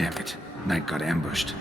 Damn it. Knight got ambushed.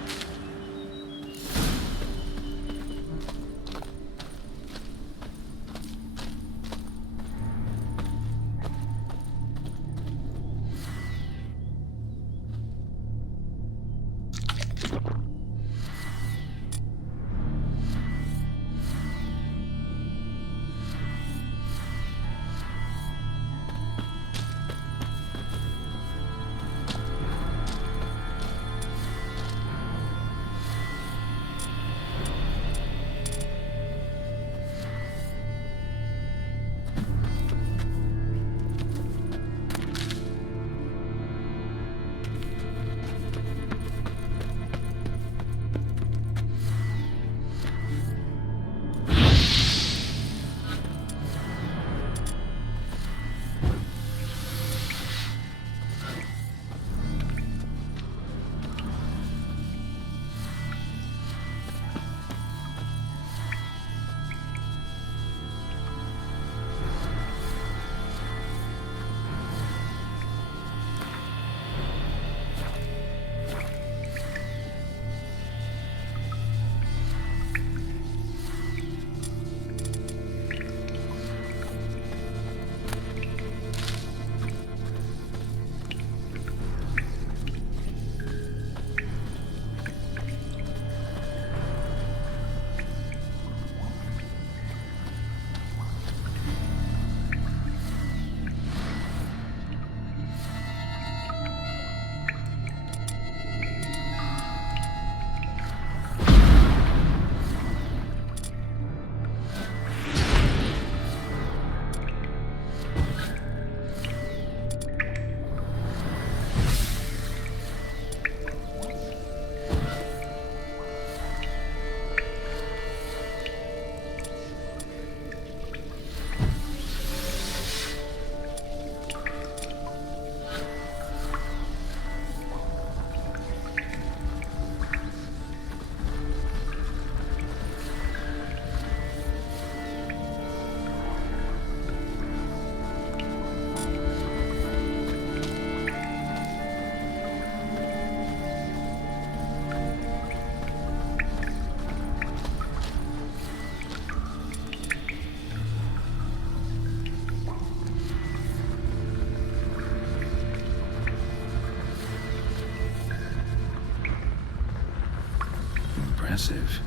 Impressive.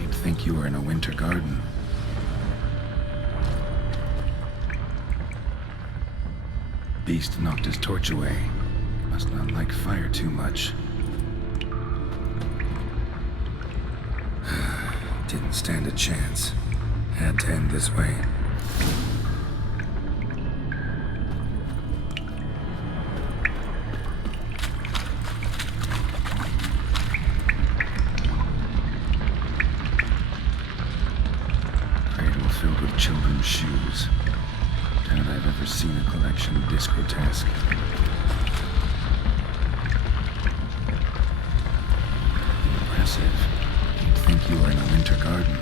You'd think you were in a winter garden. Beast knocked his torch away. Must not like fire too much. Didn't stand a chance. Had to end this way. Filled with children's shoes. Doubt I've ever seen a collection this grotesque. Impressive. You'd think you were in a winter garden.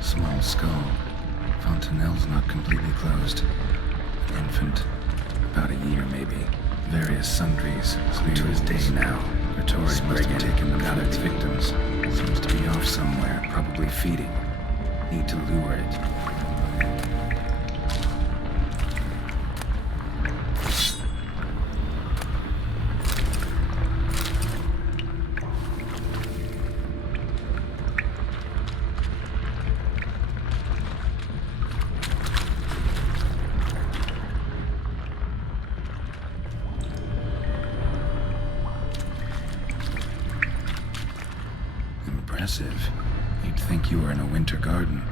Small skull. Fontanelle's not completely closed. Infant. About a year, maybe. Various sundries. Clear as day now. Pretorius must have taken them out of its victims. Seems to be off somewhere, probably feeding. Need to lure it. Impressive. You'd think you were in a winter garden.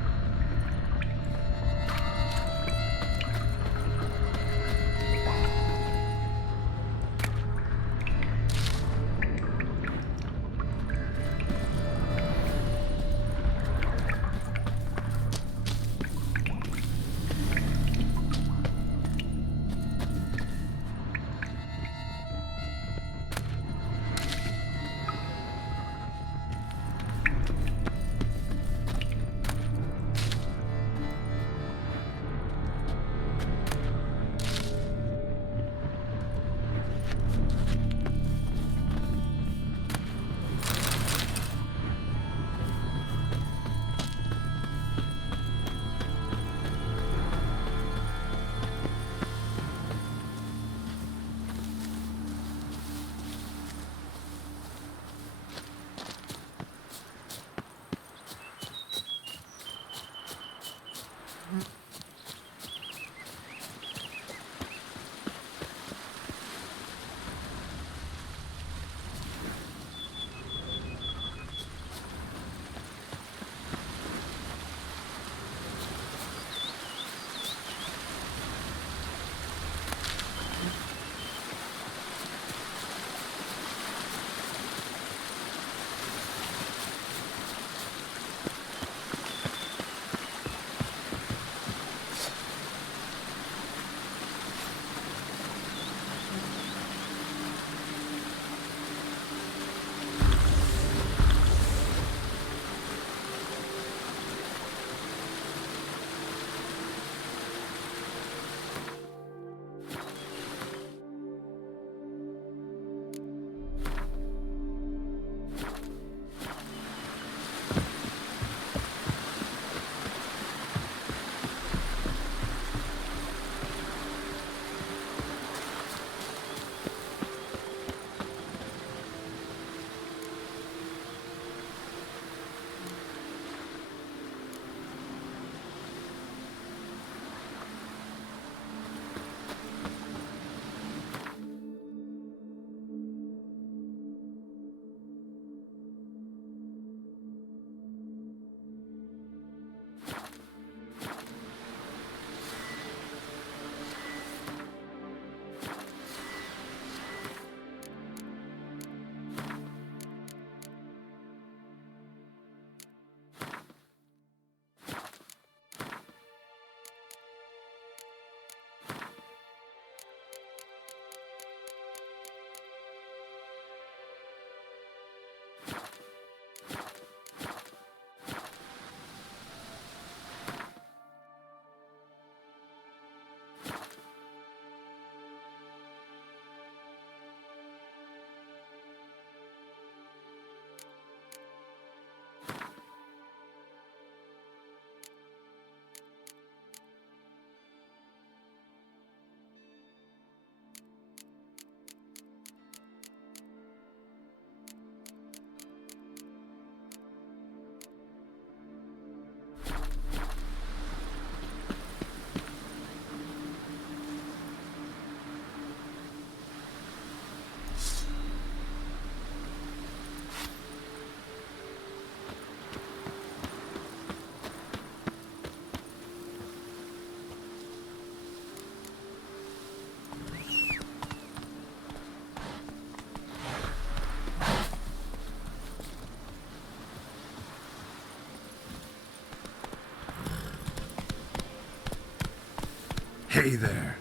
Hey there.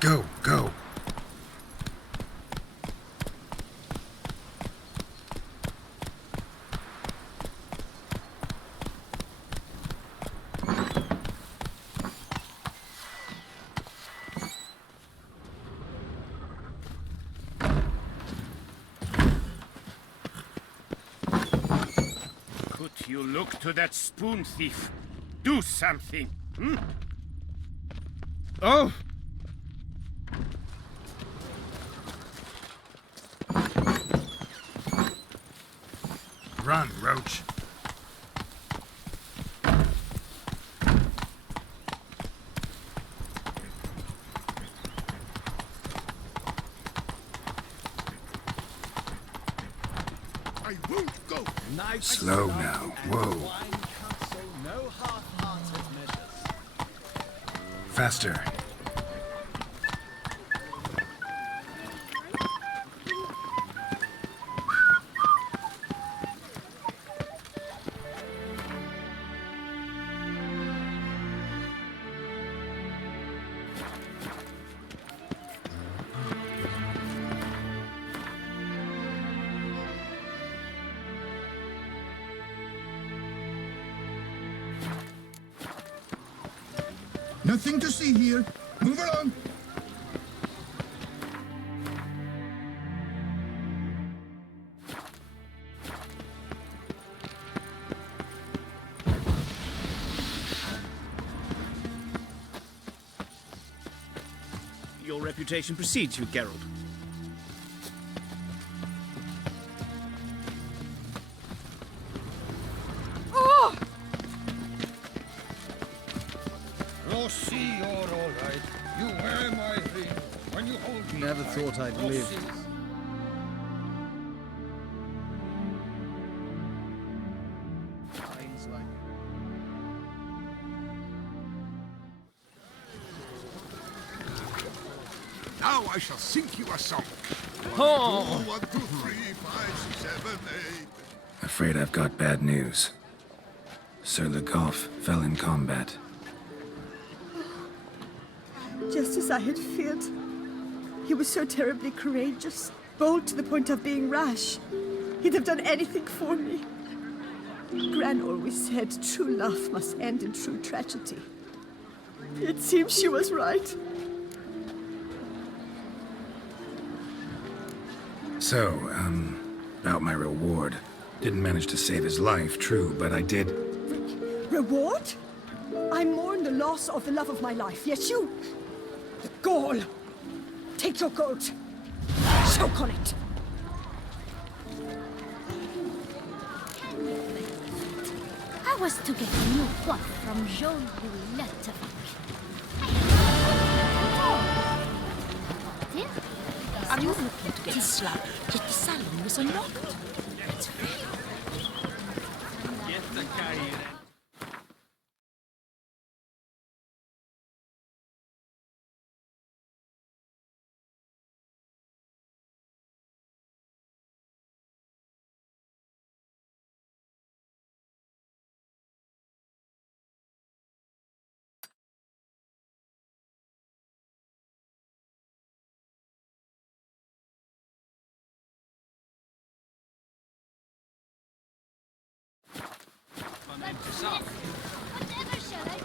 Go, go. Could you look to that spoon thief? Do something, hmm? Oh! Run, Roach. I won't go! Nice. Slow now. Whoa. No half-hearted measures. Faster. Nothing to see here. Move along. Your reputation precedes you, Geralt. Rossi, you're all right. You wear my ring when you hold me. Never thought I'd live. Now I shall sing you a song. Oh! 1, 2, 3, 5, 6, 7, 8. Afraid I've got bad news. Sir Legoff fell in combat. Just as I had feared. He was so terribly courageous, bold to the point of being rash. He'd have done anything for me. Gran always said true love must end in true tragedy. It seems she was right. So, about my reward. Didn't manage to save his life, true, but I did. Reward? I mourn the loss of the love of my life, yet you... The gall! Take your goat. Choke on it. I was to get a new what from Goliathus. Are you looking to get slapped? Yet the salon was unlocked. It's very... Whatever shall I do?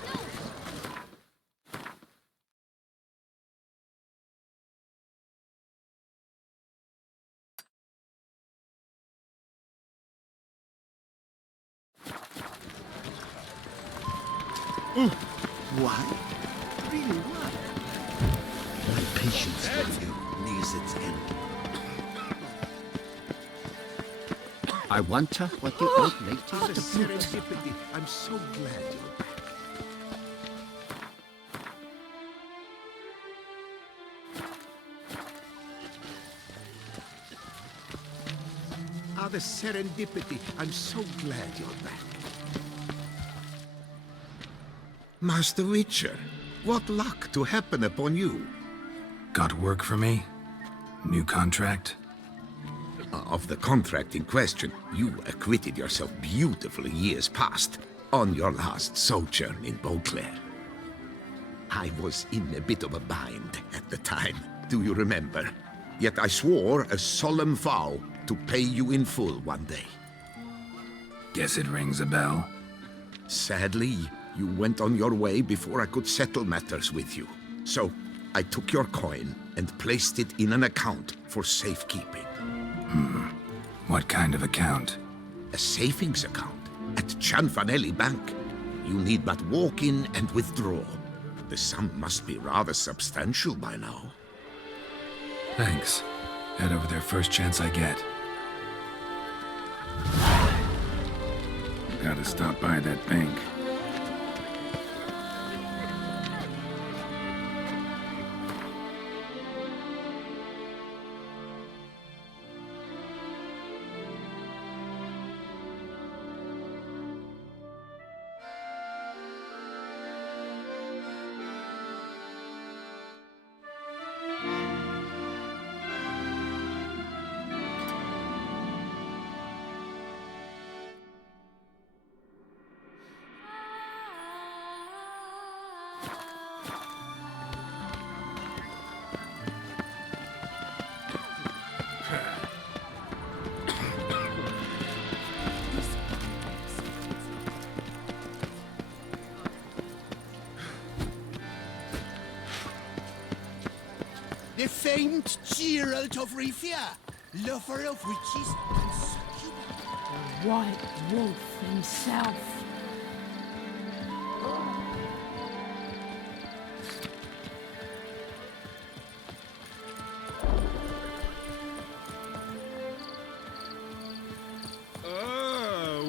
Why? Really, why? My patience with you nears its end. I wonder what the old lady The is serendipity. I'm so glad you're back. The serendipity. I'm so glad you're back. Master Witcher, what luck to happen upon you. Got work for me? New contract? Of the contract in question, you acquitted yourself beautifully years past, on your last sojourn in Beauclair. I was in a bit of a bind at the time, do you remember? Yet I swore a solemn vow to pay you in full one day. Guess it rings a bell. Sadly, you went on your way before I could settle matters with you. So, I took your coin and placed it in an account for safekeeping. What kind of account? A savings account at Cianfanelli Bank. You need but walk in and withdraw. The sum must be rather substantial by now. Thanks. Head over there first chance I get. Gotta stop by that bank. The famed Geralt of Rivia, lover of witches and succubi. The White Wolf himself.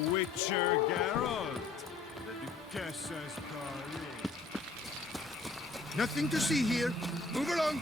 Witcher Geralt, the Duchess's darling. Nothing to see here. Move along.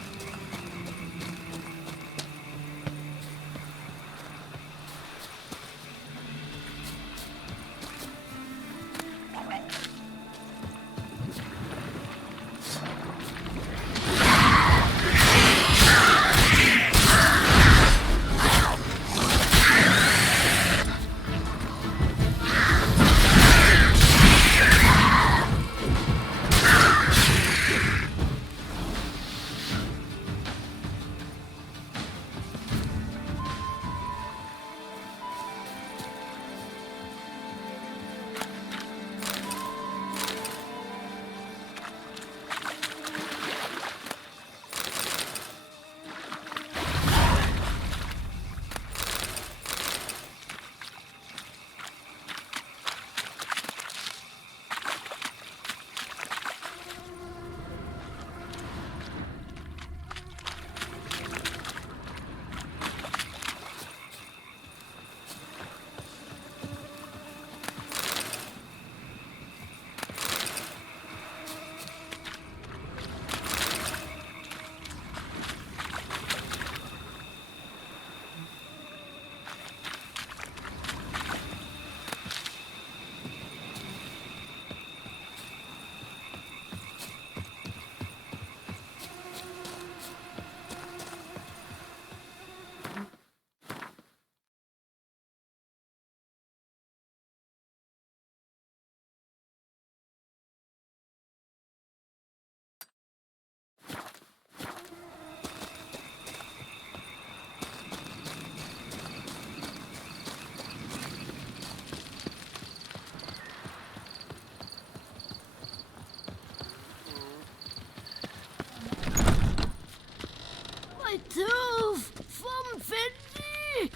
Tooth from Fendi!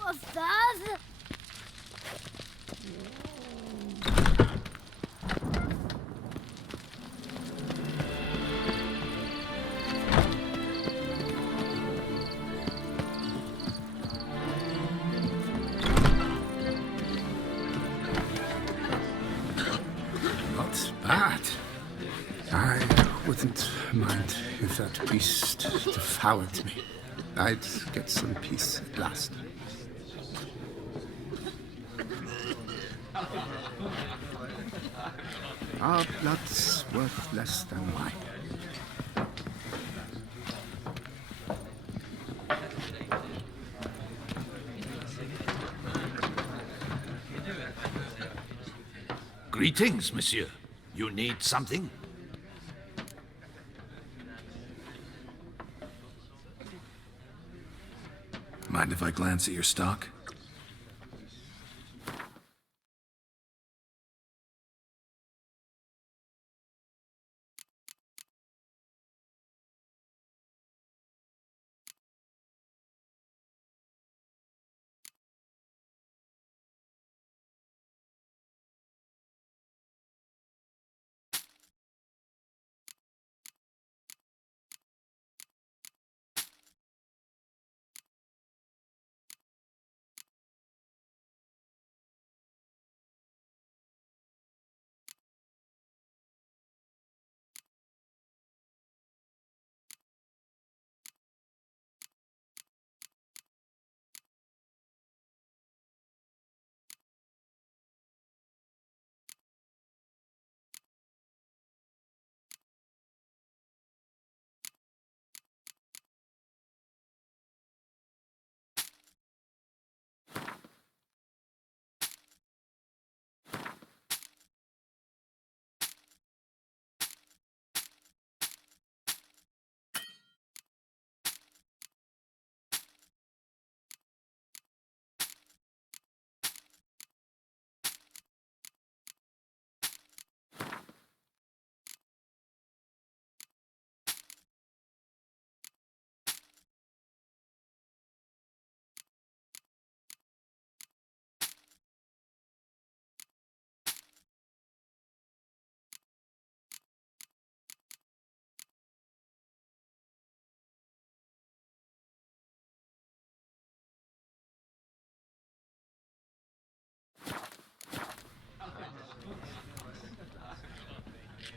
What's that? Not bad. I wouldn't mind if that beast devoured me. I'd get some peace at last. Our blood's worth less than wine. Greetings, monsieur. You need something? Mind if I glance at your stock?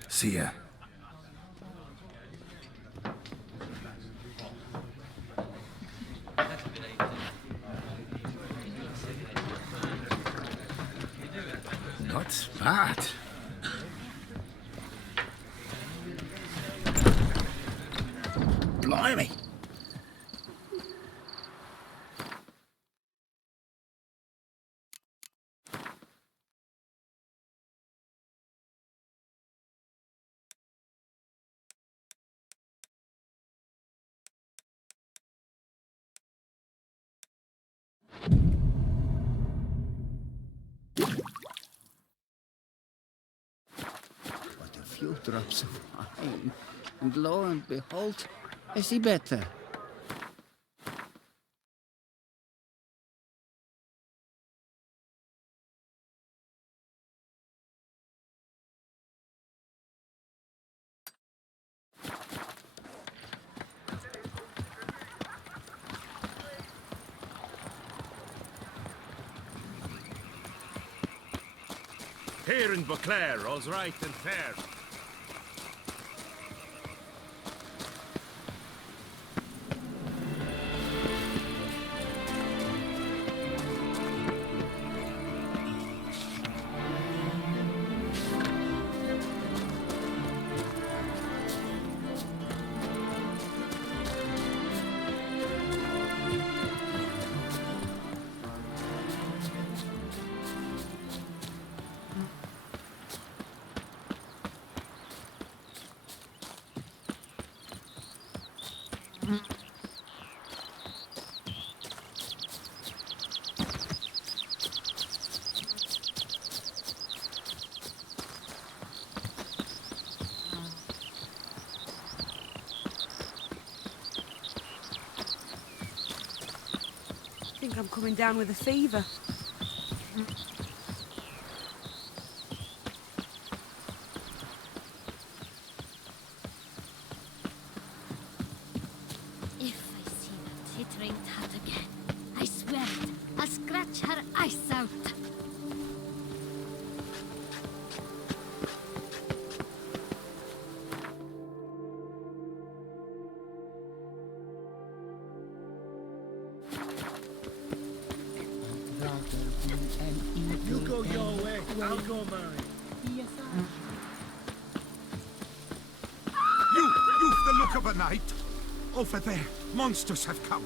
See ya. Not bad. Blimey. But a few drops of wine, and lo and behold, I see better. Here in Beauclair, all's right and fair. I think I'm coming down with a fever. If I see that tittering tart again, I swear it, I'll scratch her eyes out. You go your way, I'll go mine. Yes, sir. dark of a night. Over there, monsters have come.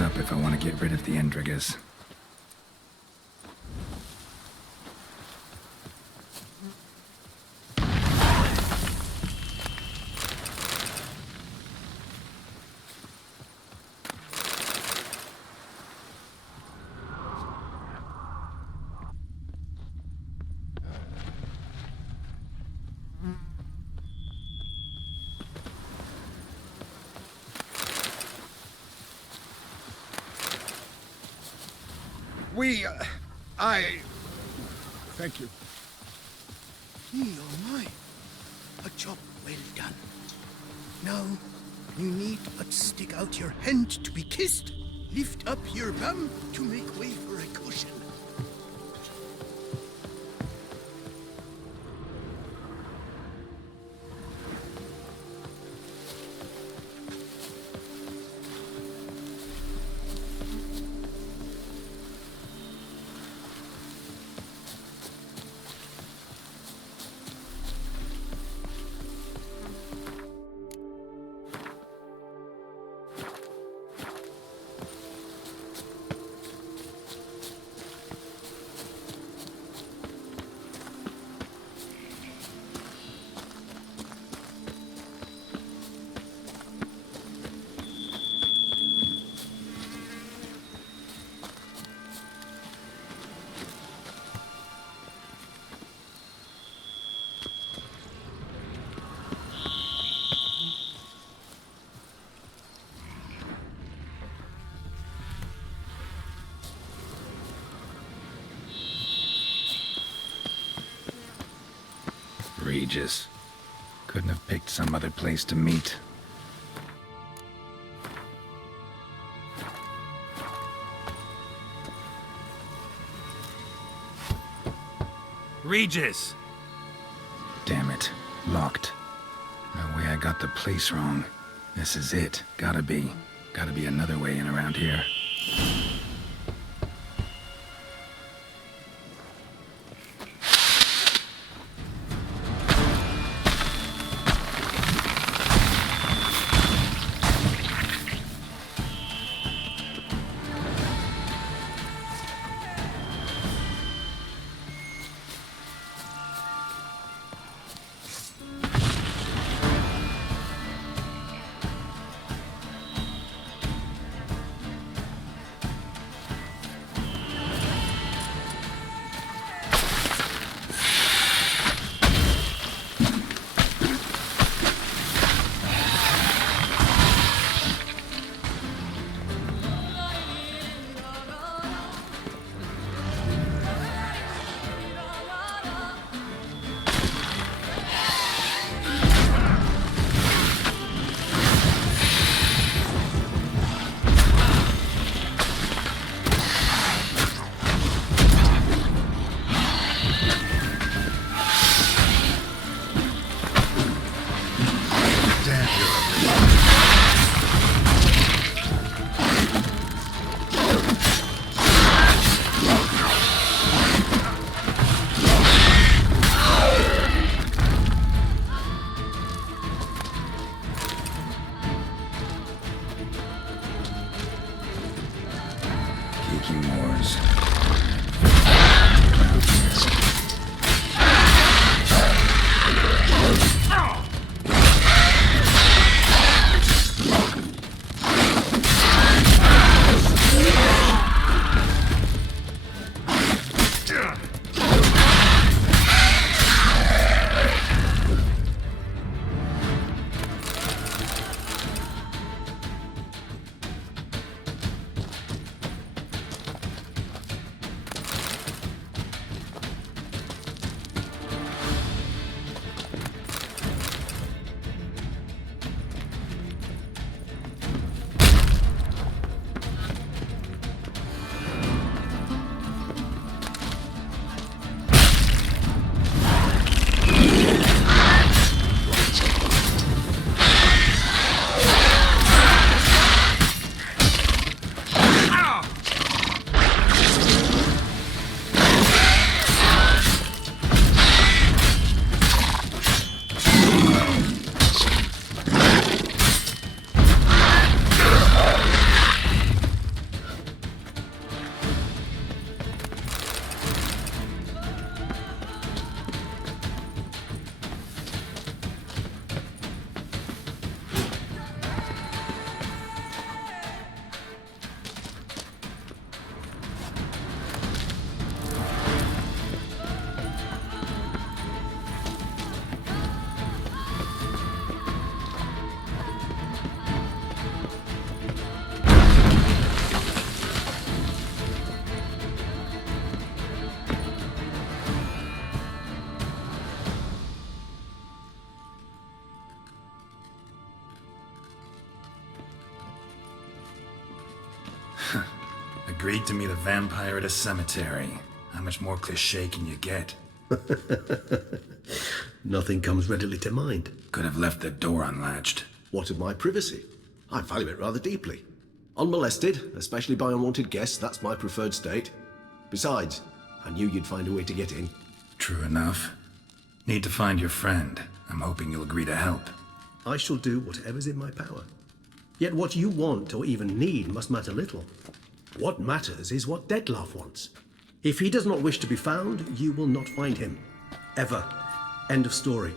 Up if I want to get rid of the Endriggers. Thank you. Oh my. A job well done. Now, you need but stick out your hand to be kissed, lift up your bum to make way for a cushion. Regis. Couldn't have picked some other place to meet. Regis! Damn it. Locked. No way I got the place wrong. This is it. Gotta be. Gotta be another way in around here. Agreed to meet a vampire at a cemetery. How much more cliché can you get? Nothing comes readily to mind. Could have left the door unlatched. What of my privacy? I value it rather deeply. Unmolested, especially by unwanted guests, that's my preferred state. Besides, I knew you'd find a way to get in. True enough. Need to find your friend. I'm hoping you'll agree to help. I shall do whatever's in my power. Yet what you want or even need must matter little. What matters is what Dettlaff wants. If he does not wish to be found, you will not find him. Ever. End of story.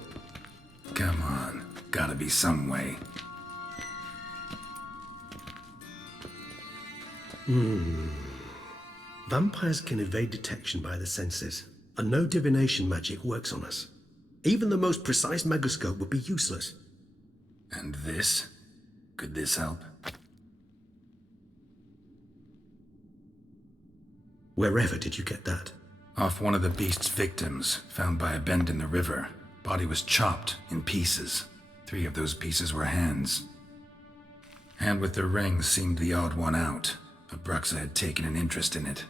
Come on. Gotta be some way. Vampires can evade detection by the senses, and no divination magic works on us. Even the most precise megascope would be useless. And this? Could this help? Wherever did you get that? Off one of the beast's victims, found by a bend in the river. Body was chopped in pieces. 3 of those pieces were hands. Hand with the ring seemed the odd one out, but Bruxa had taken an interest in it.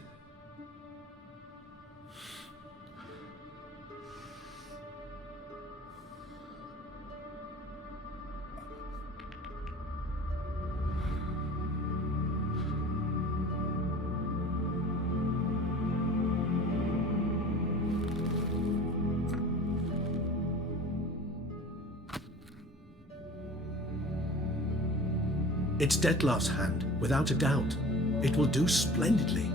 It's Detlef's hand, without a doubt. It will do splendidly.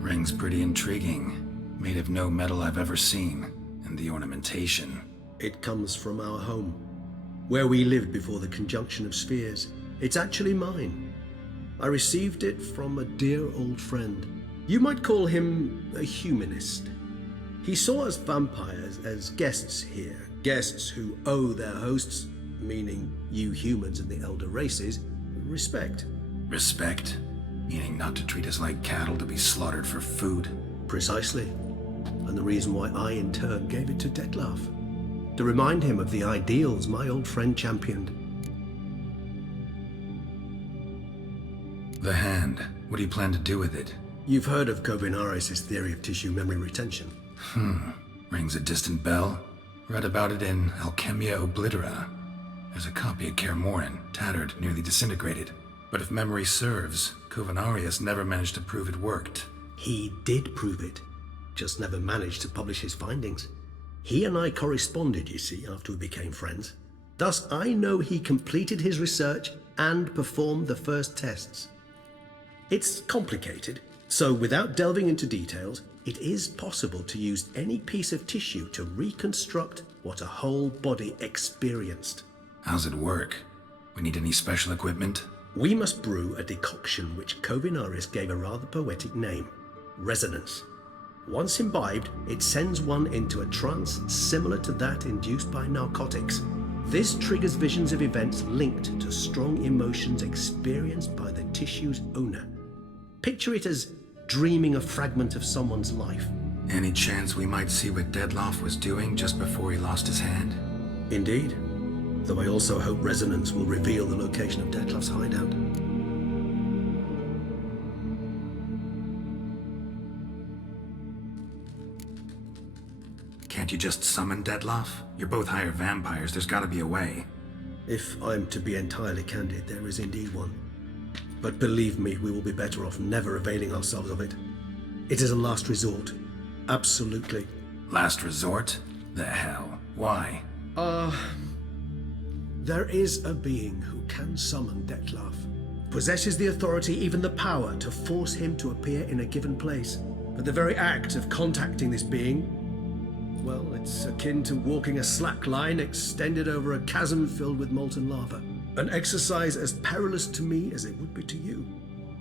Ring's pretty intriguing. Made of no metal I've ever seen. And the ornamentation. It comes from our home, where we lived before the conjunction of spheres. It's actually mine. I received it from a dear old friend. You might call him a humanist. He saw us vampires as guests here, guests who owe their hosts, meaning you humans and the elder races, respect. Respect? Meaning not to treat us like cattle to be slaughtered for food? Precisely. And the reason why I, in turn, gave it to Detlef. To remind him of the ideals my old friend championed. The hand. What do you plan to do with it? You've heard of Kovinaris' theory of tissue memory retention. Rings a distant bell. Read about it in Alchemia Oblitera. There's a copy of Kermoran, tattered, nearly disintegrated. But if memory serves, Kovinaris never managed to prove it worked. He did prove it, just never managed to publish his findings. He and I corresponded, you see, after we became friends. Thus, I know he completed his research and performed the first tests. It's complicated, so without delving into details, it is possible to use any piece of tissue to reconstruct what a whole body experienced. How's it work? We need any special equipment? We must brew a decoction which Kovinaris gave a rather poetic name, resonance. Once imbibed, it sends one into a trance similar to that induced by narcotics. This triggers visions of events linked to strong emotions experienced by the tissue's owner. Picture it as dreaming a fragment of someone's life. Any chance we might see what Detlef was doing just before he lost his hand? Indeed. Though I also hope resonance will reveal the location of Detlef's hideout. Can't you just summon Detlef? You're both higher vampires, there's gotta be a way. If I'm to be entirely candid, there is indeed one. But believe me, we will be better off never availing ourselves of it. It is a last resort. Absolutely. Last resort? The hell? Why? There is a being who can summon Detlef. Possesses the authority, even the power, to force him to appear in a given place. But the very act of contacting this being, well, it's akin to walking a slack line extended over a chasm filled with molten lava. An exercise as perilous to me as it would be to you.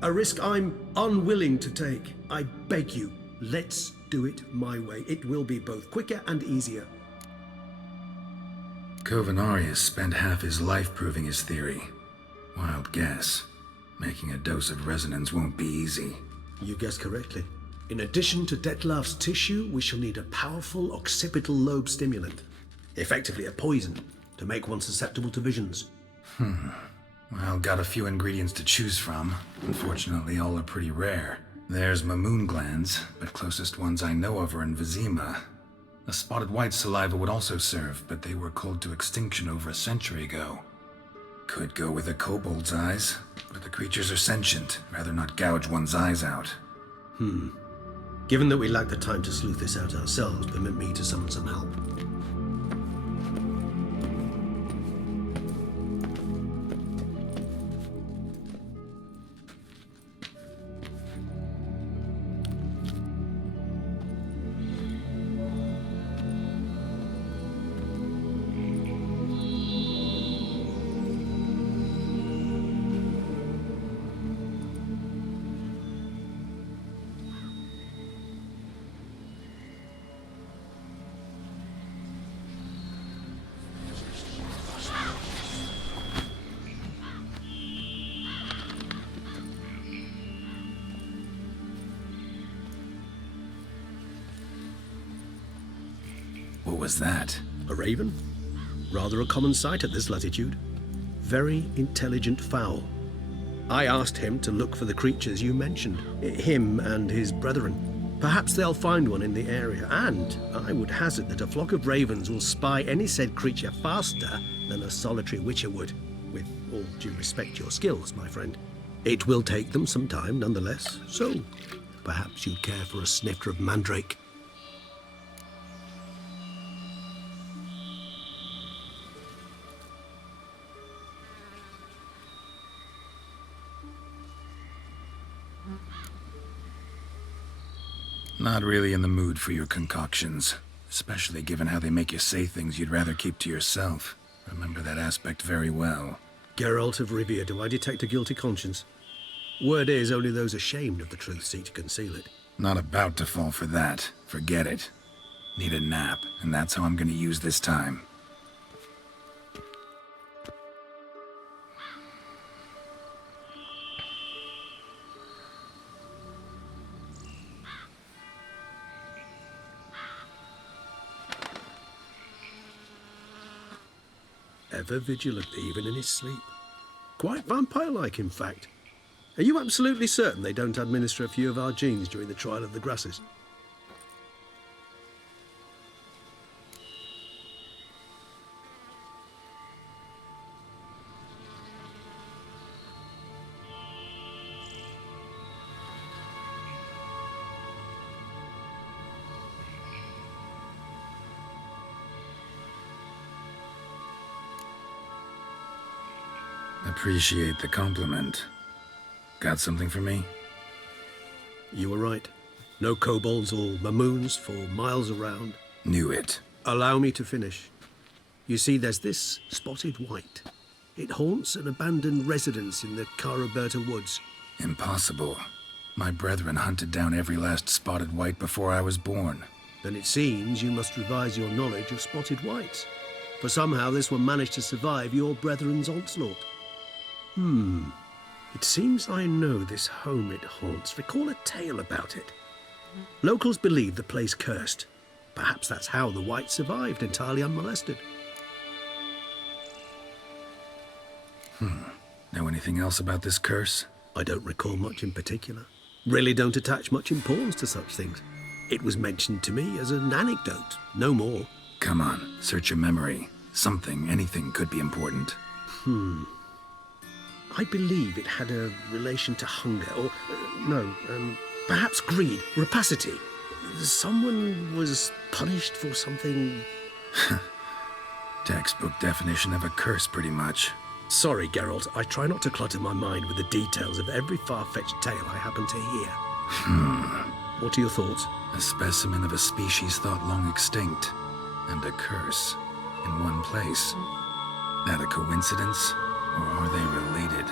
A risk I'm unwilling to take. I beg you, let's do it my way. It will be both quicker and easier. Kovinaris spent half his life proving his theory. Wild guess. Making a dose of resonance won't be easy. You guessed correctly. In addition to Detlef's tissue, we shall need a powerful occipital lobe stimulant. Effectively a poison, to make one susceptible to visions. Well, got a few ingredients to choose from. Unfortunately, all are pretty rare. There's Mamoon glands, but closest ones I know of are in Vizima. A spotted white saliva would also serve, but they were cold to extinction over a century ago. Could go with a kobold's eyes, but the creatures are sentient. Rather not gouge one's eyes out. Given that we lack the time to sleuth this out ourselves, permit me to summon some help. What was that? A raven? Rather a common sight at this latitude. Very intelligent fowl. I asked him to look for the creatures you mentioned, him and his brethren. Perhaps they'll find one in the area, and I would hazard that a flock of ravens will spy any said creature faster than a solitary witcher would. With all due respect to your skills, my friend. It will take them some time, nonetheless, so perhaps you'd care for a snifter of mandrake. Not really in the mood for your concoctions, especially given how they make you say things you'd rather keep to yourself. Remember that aspect very well. Geralt of Rivia, do I detect a guilty conscience? Word is, only those ashamed of the truth seek to conceal it. Not about to fall for that. Forget it. Need a nap, and that's how I'm gonna use this time. Ever vigilant, even in his sleep. Quite vampire-like, in fact. Are you absolutely certain they don't administer a few of our genes during the trial of the grasses? Appreciate the compliment. Got something for me? You were right. No kobolds or mamoons for miles around. Knew it. Allow me to finish. You see, there's this spotted white. It haunts an abandoned residence in the Caraberta woods. Impossible. My brethren hunted down every last spotted white before I was born. Then it seems you must revise your knowledge of spotted whites. For somehow this one managed to survive your brethren's onslaught. It seems I know this home it haunts. Recall a tale about it. Locals believe the place cursed. Perhaps that's how the white survived entirely unmolested. Know anything else about this curse? I don't recall much in particular. Really don't attach much importance to such things. It was mentioned to me as an anecdote, no more. Come on, search your memory. Something, anything could be important. I believe it had a relation to hunger, or, perhaps greed, rapacity. Someone was punished for something... Textbook definition of a curse, pretty much. Sorry, Geralt, I try not to clutter my mind with the details of every far-fetched tale I happen to hear. What are your thoughts? A specimen of a species thought long extinct, and a curse in one place. That a coincidence? Or are they related?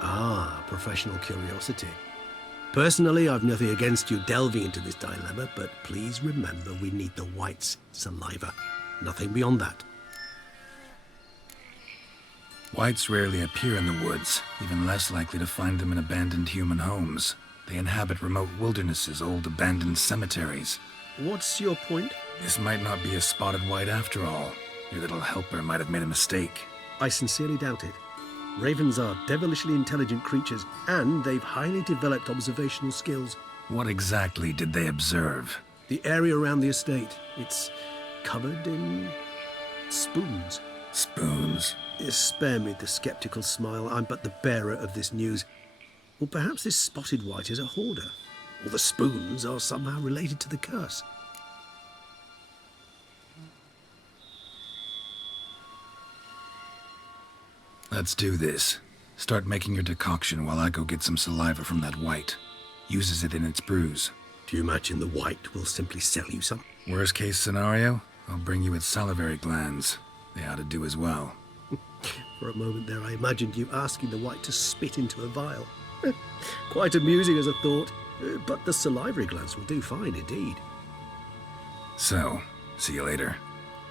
Ah, professional curiosity. Personally, I've nothing against you delving into this dilemma, but please remember we need the white's saliva. Nothing beyond that. Whites rarely appear in the woods, even less likely to find them in abandoned human homes. They inhabit remote wildernesses, old abandoned cemeteries. What's your point? This might not be a spotted white after all. Your little helper might have made a mistake. I sincerely doubt it. Ravens are devilishly intelligent creatures, and they've highly developed observational skills. What exactly did they observe? The area around the estate. It's covered in spoons. Spoons? Spare me the skeptical smile. I'm but the bearer of this news. Or perhaps this spotted white is a hoarder. Or the spoons are somehow related to the curse. Let's do this. Start making your decoction while I go get some saliva from that white. Uses it in its brews. Do you imagine the white will simply sell you some? Worst case scenario, I'll bring you its salivary glands. They ought to do as well. For a moment there, I imagined you asking the white to spit into a vial. Quite amusing as a thought, but the salivary glands will do fine indeed. So, see you later.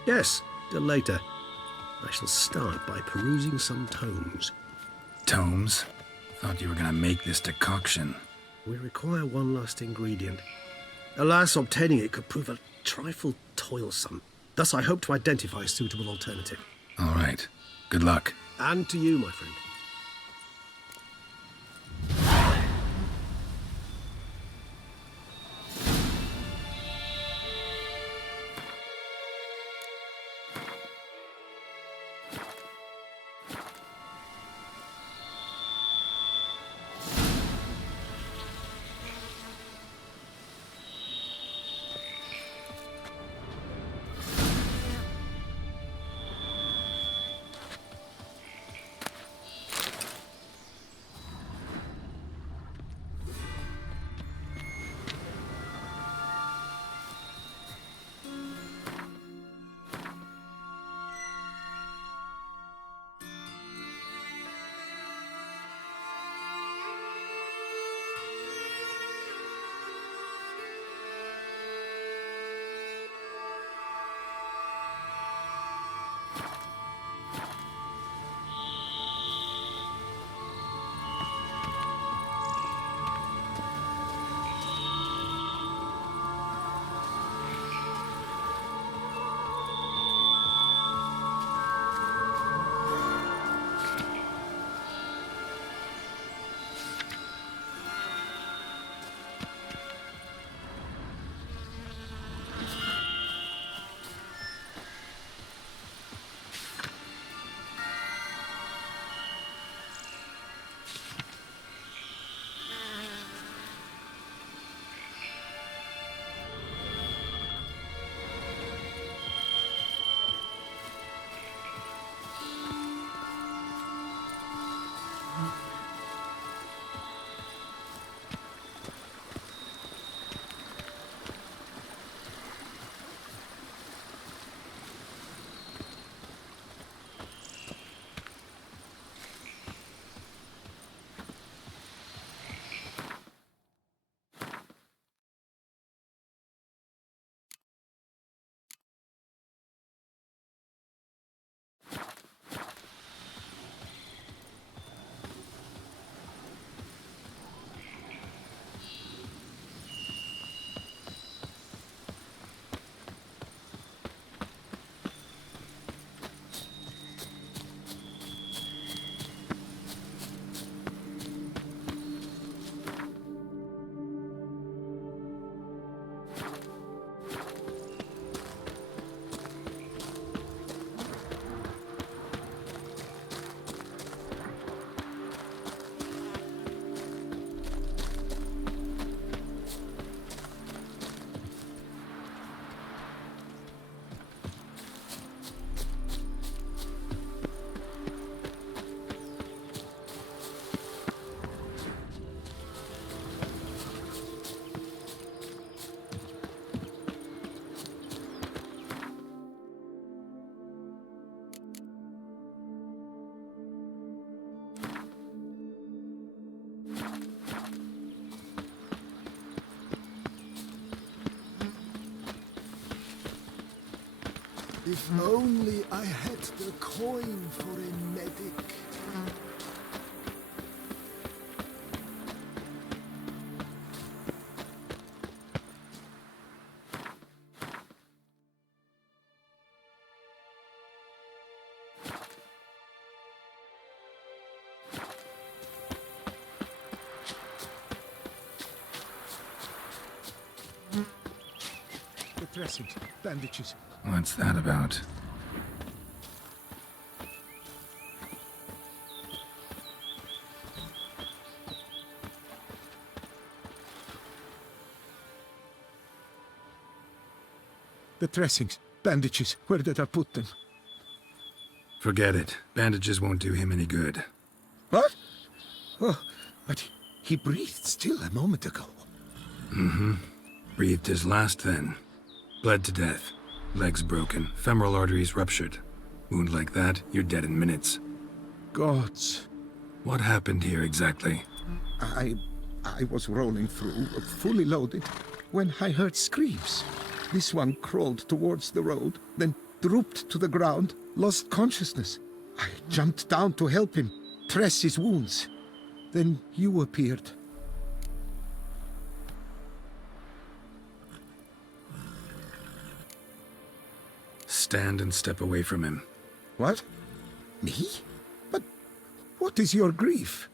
Yes, till later. I shall start by perusing some tomes. Tomes? Thought you were gonna make this decoction. We require one last ingredient. Alas, obtaining it could prove a trifle toilsome. Thus, I hope to identify a suitable alternative. All right. Good luck. And to you, my friend. If only I had the coin for a medic. The dressings, bandages. What's that about? The dressings, bandages, where did I put them? Forget it. Bandages won't do him any good. What? Oh, but he breathed still a moment ago. Mm-hmm. Breathed his last then. Bled to death. Legs broken. Femoral arteries ruptured. Wound like that, you're dead in minutes. Gods. What happened here exactly? I was rolling through, fully loaded, when I heard screams. This one crawled towards the road, then drooped to the ground, lost consciousness. I jumped down to help him, dress his wounds. Then you appeared. Stand and step away from him. What? Me? But what is your grief?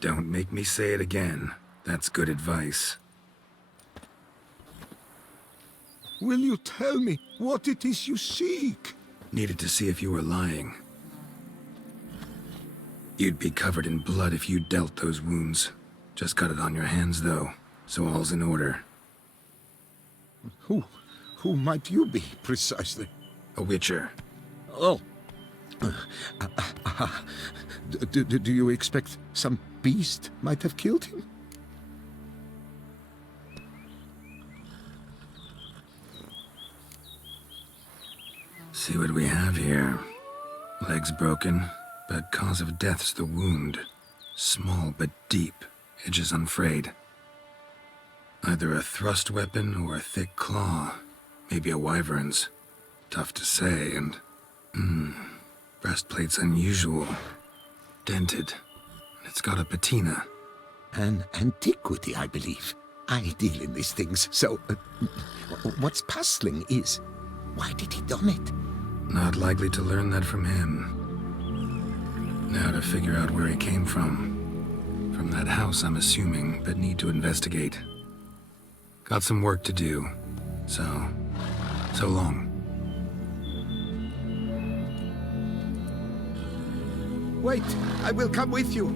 Don't make me say it again. That's good advice. Will you tell me what it is you seek? Needed to see if you were lying. You'd be covered in blood if you dealt those wounds. Just got it on your hands, though, so all's in order. Who might you be, precisely? A witcher. Oh. Do you expect some beast might have killed him? See what we have here. Legs broken, but cause of death's the wound. Small but deep, edges unfrayed. Either a thrust weapon or a thick claw. Maybe a wyvern's. Tough to say, and... breastplate's unusual. Dented. It's got a patina. An antiquity, I believe. I deal in these things, so... what's puzzling is... why did he don it? Not likely to learn that from him. Now to figure out where he came from. From that house, I'm assuming, but need to investigate. Got some work to do. So long. Wait, I will come with you.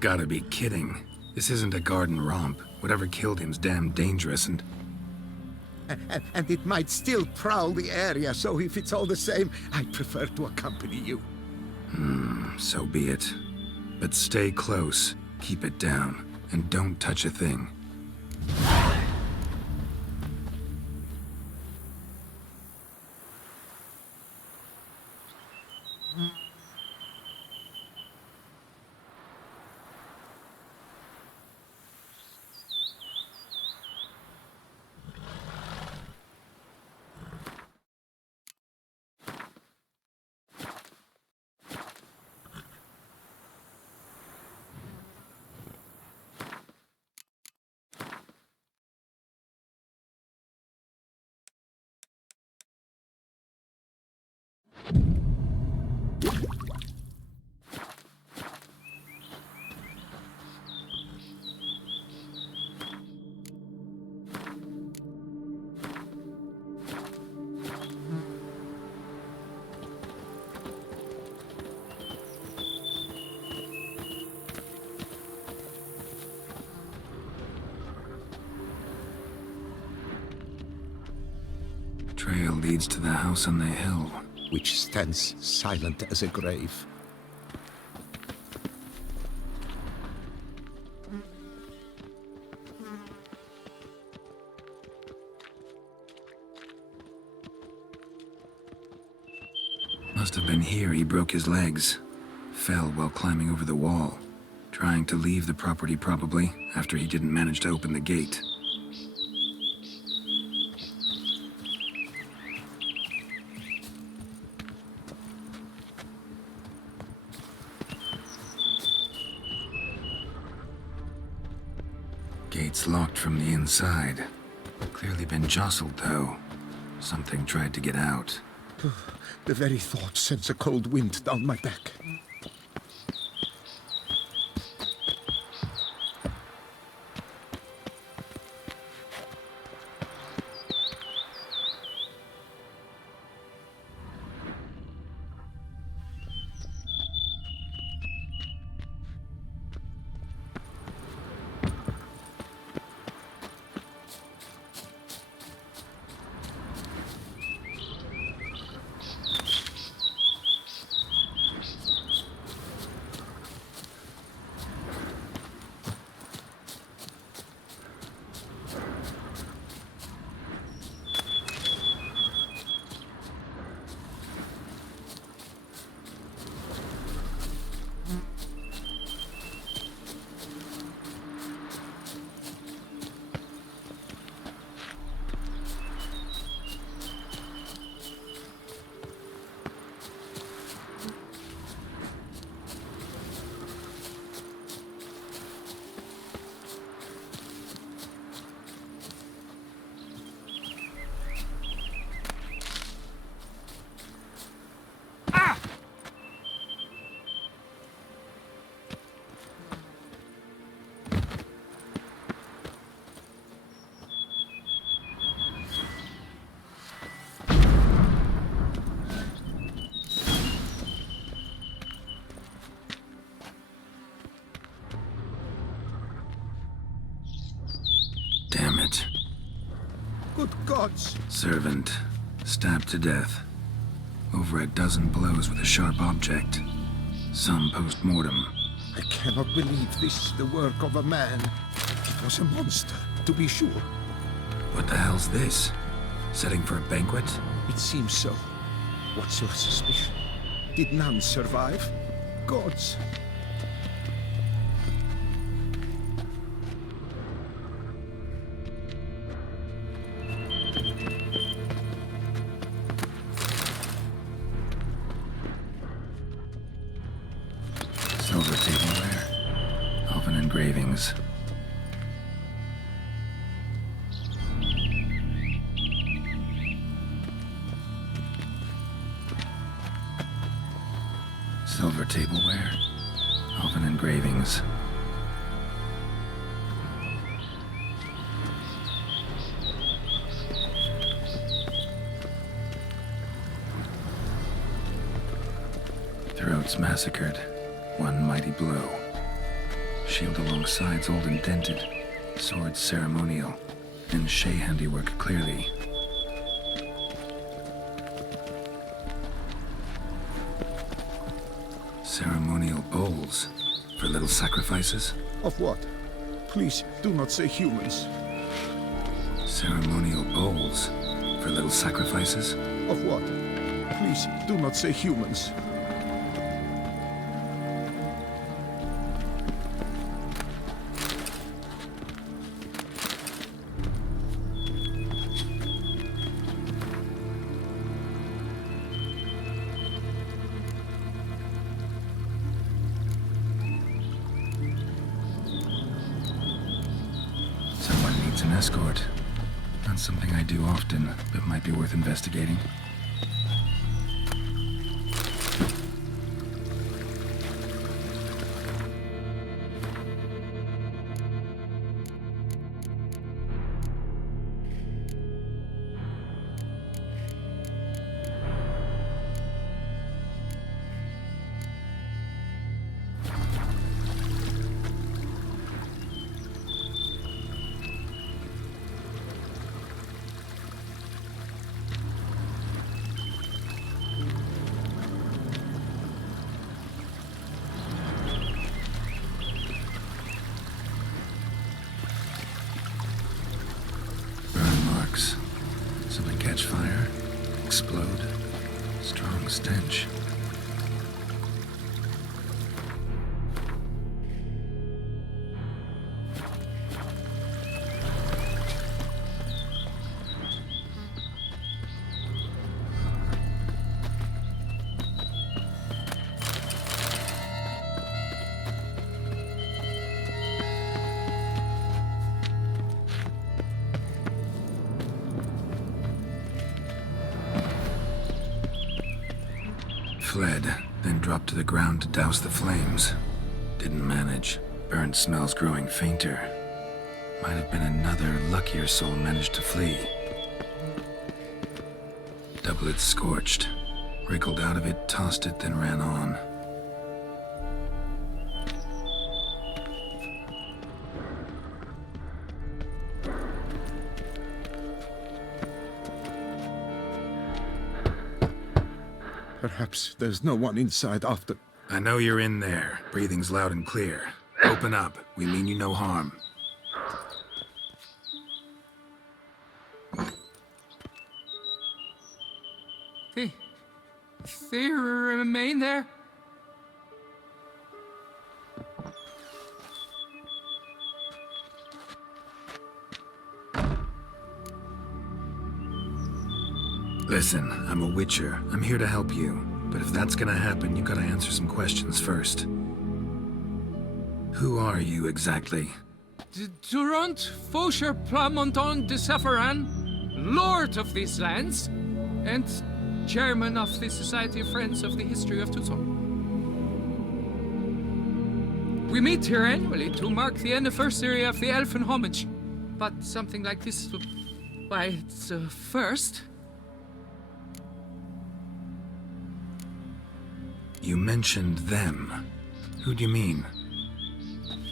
Gotta be kidding. This isn't a garden romp. Whatever killed him's damn dangerous and it might still prowl the area, so if it's all the same, I prefer to accompany you. So be it. But stay close, keep it down, and don't touch a thing. Trail leads to the house on the hill, which stands silent as a grave. Must have been here he broke his legs. Fell while climbing over the wall. Trying to leave the property, probably, after he didn't manage to open the gate. Gate's locked from the inside. Clearly been jostled, though. Something tried to get out. The very thought sends a cold wind down my back. Damn it. Good gods! Servant, stabbed to death. Over a dozen blows with a sharp object. Some post-mortem. I cannot believe this is the work of a man. It was a monster, to be sure. What the hell's this? Setting for a banquet? It seems so. What's your suspicion? Did none survive? Gods! Silver tableware. Elven engravings. Silver tableware. Elven engravings. Throats massacred. One mighty blow. Shield along sides old and dented. Sword ceremonial. And Shea handiwork clearly. Ceremonial bowls. For little sacrifices? Of what? Please, do not say humans. Ceremonial bowls. For little sacrifices? Of what? Please, do not say humans. An escort. Not something I do often, but might be worth investigating. Something catch fire, explode, strong stench. fled, then dropped to the ground to douse the flames. Didn't manage. Burnt smells growing fainter. Might have been another luckier soul managed to flee. Doublet scorched. Wriggled out of it, tossed it, then ran on. Perhaps there's no one inside after... I know you're in there. Breathing's loud and clear. Open up. We mean you no harm. They remain there? Listen, I'm a witcher. I'm here to help you. But if that's gonna happen, you gotta answer some questions first. Who are you exactly? Durant Faucher Plamonton de Safaran, Lord of these lands, and Chairman of the Society of Friends of the History of Tucson. We meet here annually to mark the anniversary of the Elfin Homage, but something like this, why, it's a first. You mentioned them. Who do you mean?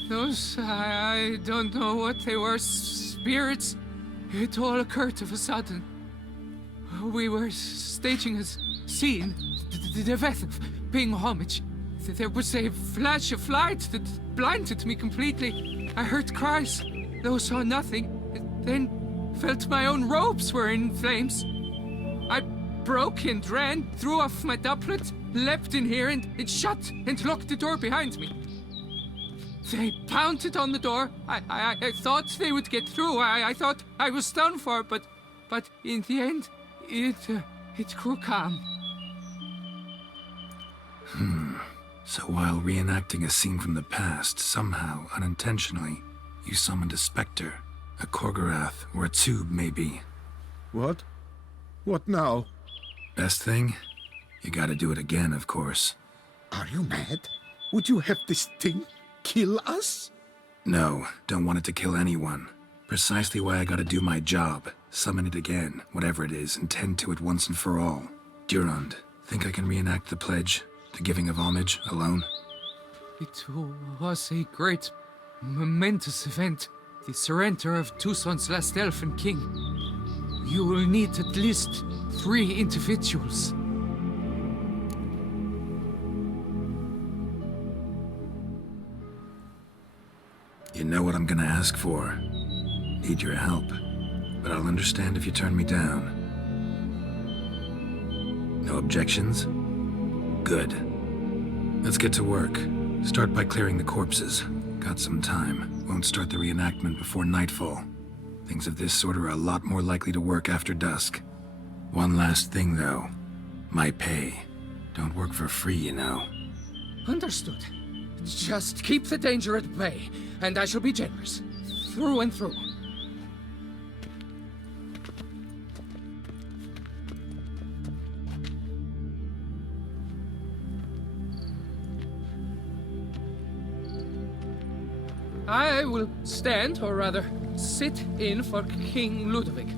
Those, I don't know what they were, spirits. It all occurred of a sudden. We were staging a scene, the death of paying homage. There was a flash of light that blinded me completely. I heard cries, though saw nothing. Then felt my own robes were in flames. I broke and ran, threw off my doublet, leapt in here, and it shut and locked the door behind me. They pounded on the door. I thought they would get through. I thought I was done for, but in the end, it grew calm. So while reenacting a scene from the past, somehow, unintentionally, you summoned a specter, a Korgorath, or a tube, maybe. What? What now? Best thing? You gotta do it again, of course. Are you mad? Would you have this thing kill us? No, don't want it to kill anyone. Precisely why I gotta do my job. Summon it again, whatever it is, and tend to it once and for all. Durand, think I can reenact the pledge? The giving of homage, alone? It was a great, momentous event. The surrender of Tucson's last elfin king. You will need at least 3 individuals. You know what I'm gonna ask for. Need your help. But I'll understand if you turn me down. No objections? Good. Let's get to work. Start by clearing the corpses. Got some time. Won't start the reenactment before nightfall. Things of this sort are a lot more likely to work after dusk. One last thing, though. My pay. Don't work for free, you know. Understood. Just keep the danger at bay, and I shall be generous. Through and through. I will stand, or rather, sit in for King Ludovic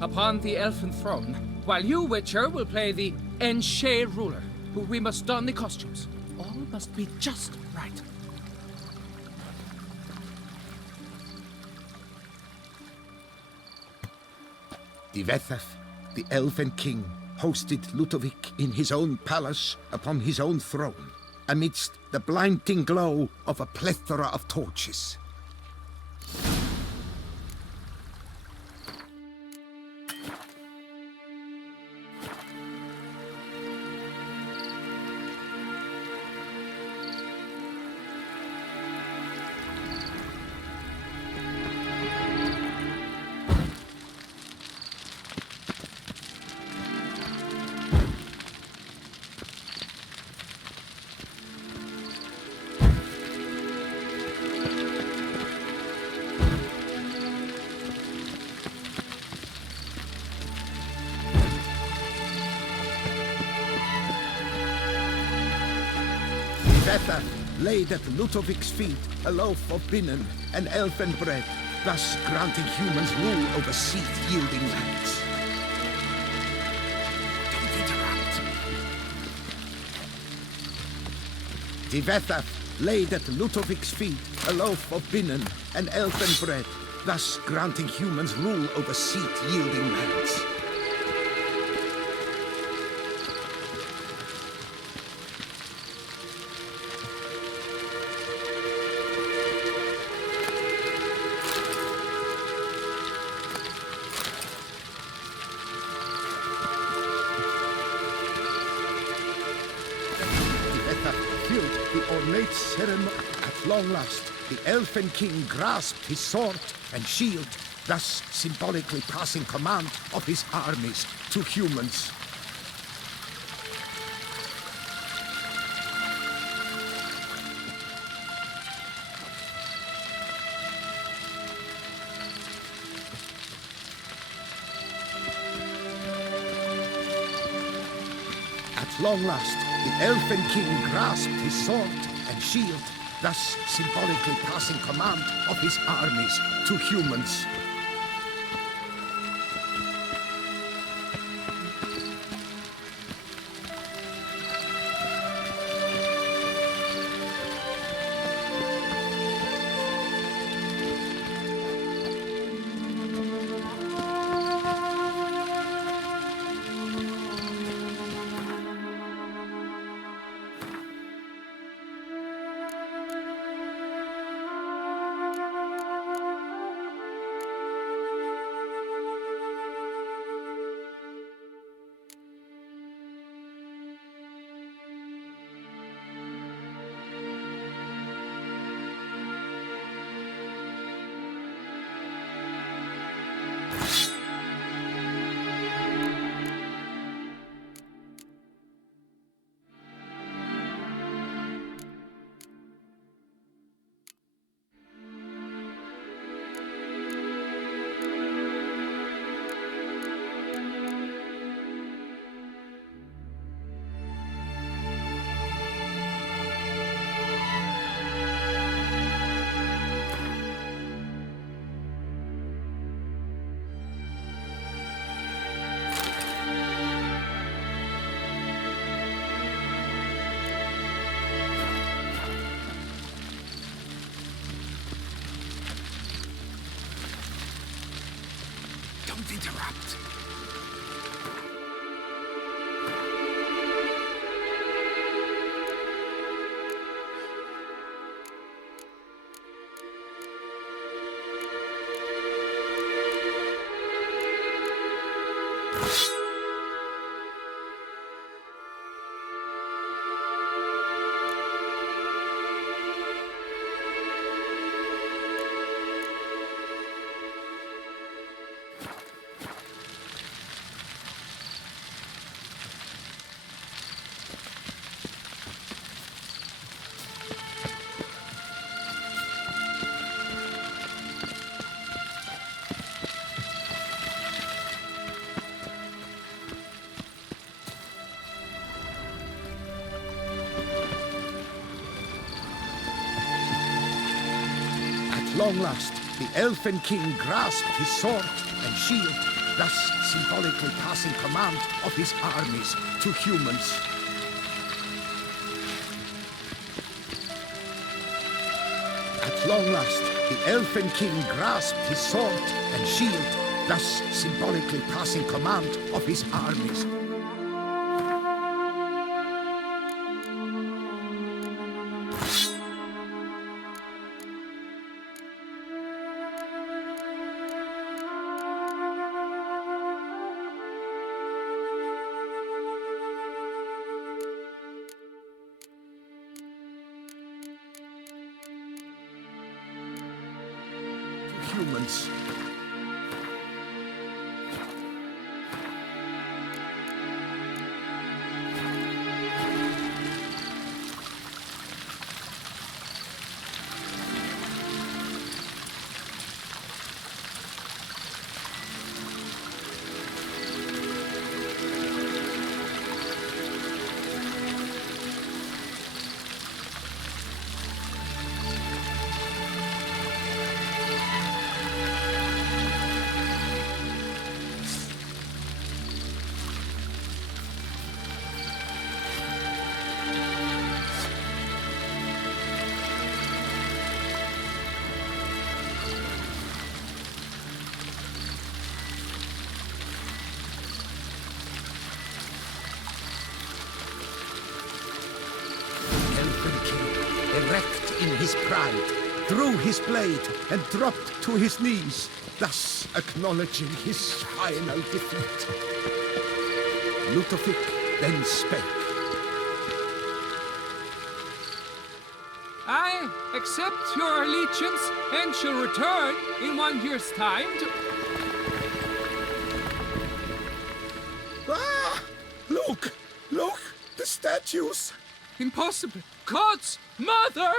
upon the elfin throne, while you, Witcher, will play the Enche ruler, who we must don the costumes. All must be just right. Divetheth, the elven king, hosted Ludovic in his own palace upon his own throne, amidst the blinding glow of a plethora of torches. Tivetha laid at Ludovic's feet a loaf of binnen and elfin bread, thus granting humans rule over seed-yielding lands. Don't interrupt. Tivetha laid at Ludovic's feet a loaf of binnen and elfin bread, thus granting humans rule over seed-yielding lands. At long last, the Elfin King grasped his sword and shield, thus symbolically passing command of his armies to humans. At long last, the Elfin King grasped his sword and shield, thus symbolically passing command of his armies to humans. Don't interrupt. Long last, the Elfin King grasped his sword and shield, thus symbolically passing command of his armies to humans. At long last, the Elfin King grasped his sword and shield, thus symbolically passing command of his armies. Humans. his pride, drew his blade, and dropped to his knees, thus acknowledging his final defeat. Ludovic then spake. I accept your allegiance and shall return in 1 year's time to... Ah! Look! Look! The statues! Impossible! God's mother